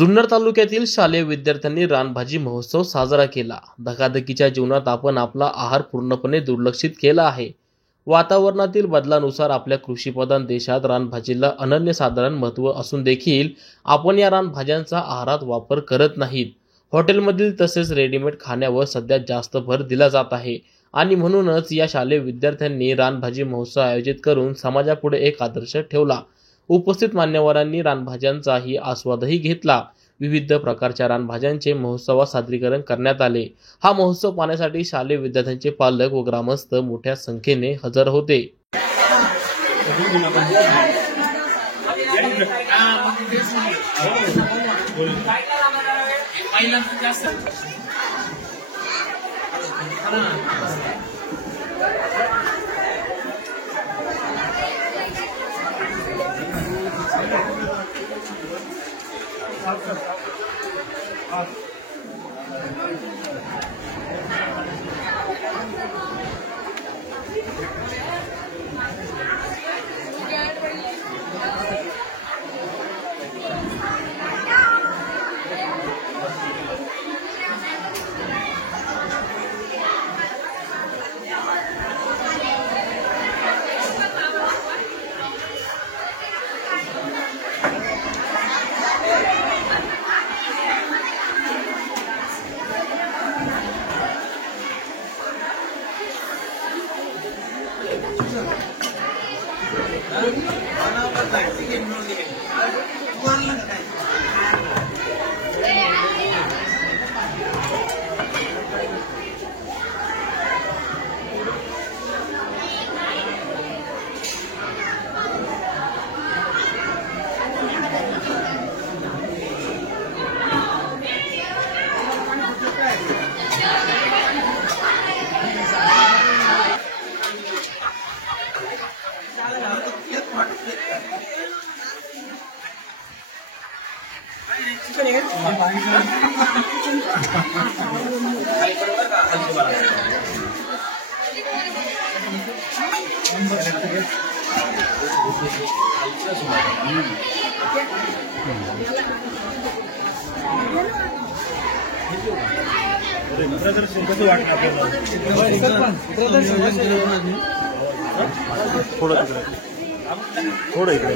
जुन्नर तालुक्यातील शालेय विद्यार्थ्यांनी रानभाजी महोत्सव साजरा केला। धकाधकीच्या जीवनात आपण आपला आहार पूर्णपणे दुर्लक्षित केला आहे। वातावरणातील बदलानुसार आपल्या कृषीप्रधान देशात रानभाजीला अनन्यसाधारण महत्त्व असून देखील आपण या रानभाज्यांचा आहारात वापर करत नाहीत। हॉटेलमधील तसेच रेडीमेड खाण्यावर सध्या जास्त भर दिला जात आहे आणि म्हणूनच या शालेय विद्यार्थ्यांनी रानभाजी महोत्सव आयोजित करून समाजापुढे एक आदर्श ठेवला। उपस्थित मान्यवरांनी रानभाज्यांचाही आस्वादही घेतला। विविध प्रकारच्या रानभाज्यांचे महोत्सवात सादरीकरण करण्यात आले। हा महोत्सव पाहण्यासाठी शालेय विद्यार्थ्यांचे पालक व ग्रामस्थ मोठ्या संख्येने हजर होते। थोडं इकडे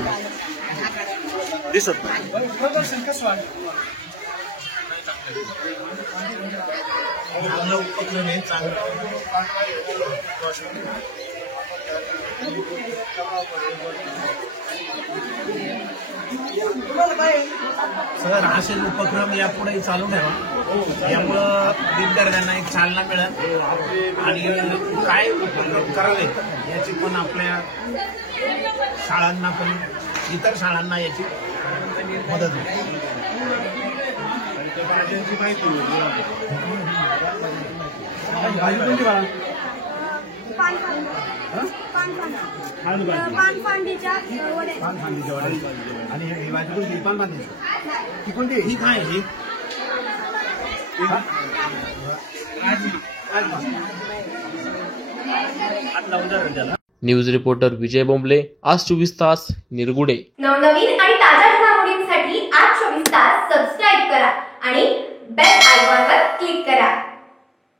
दिसत नाही। सर असे उपक्रम यापुढे चालू ठेवा, यामुळं विद्यार्थ्यांना एक चालना मिळेल आणि काय उपक्रम करावे याची पण आपल्या शाळांना पण इतर शाळांना याची मदत होईल। आणि ही भाजी कोणती? पानफांदीची ही कोणती? ही काय ही? न्यूज रिपोर्टर विजय बोंबले, आज 24 तास, निरगुडे। नवनवीन आणि ताज्या घडामोडींसाठी आज 24 तास सबस्क्राइब करा आणि बेल आयकॉनवर क्लिक करा।